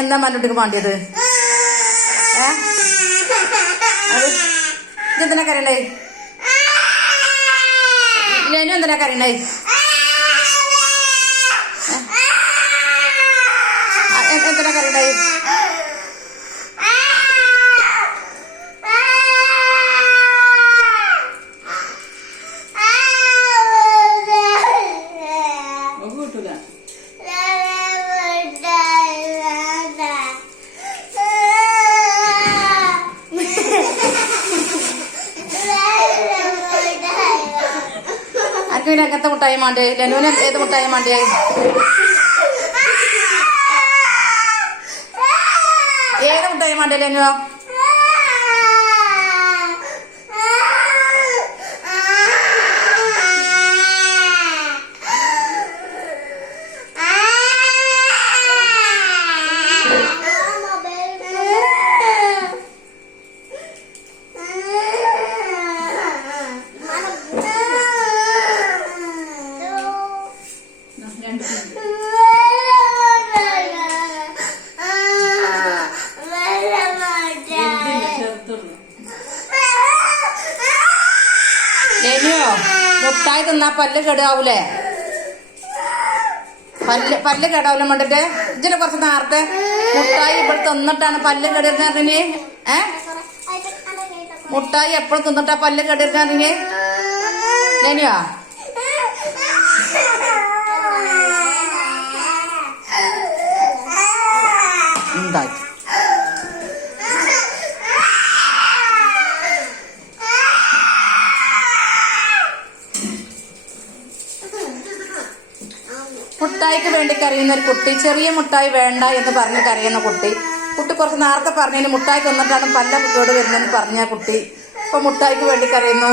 എന്താ മനുട്ടിക്ക് വേണ്ടിയത്? എന്തിനാ കരയണ്ടേ? ലെനു എന്തിനാ കരയണ്ടേ? എന്തിനാ കരയണ്ടേ? അനക്ക് അങ്ങനത്തെ മുട്ടായി മാണ്ടേ? ലെനുവിന് ഏത് മുട്ടായി മാണ്ടിയേ? ഏത് മുട്ടായി മാണ്ടേ ലെനുവോ? ലെനുവോ മുട്ടായി തിന്നാ പല്ല് കേടാവൂലേ? പല്ല് കേടാവൂല വേണ്ടിട്ട് ഇതിന് കുറച്ച് നേരത്തെ മുട്ടായി ഇവിടെ തിന്നിട്ടാണ് പല്ല് കേടിരുന്നറിഞ്ഞ്. മുട്ടായി എപ്പോഴും തിന്നിട്ടാ പല്ല് കേടിരുന്നറിഞ്ഞ് ലെനുവാ? എന്താ മുട്ടായിക്ക് വേണ്ടി കരയുന്ന ഒരു കുട്ടി, ചെറിയ മുട്ടായി വേണ്ട എന്ന് പറഞ്ഞ് കരയുന്ന കുട്ടി കുറച്ച് നേരത്തെ പറഞ്ഞതിന് മുട്ടായി തിന്നിട്ടാണ് പല്ല കേട് വരുന്നതെന്ന് പറഞ്ഞ കുട്ടി ഇപ്പൊ മുട്ടായിക്ക് വേണ്ടി കരയുന്നു.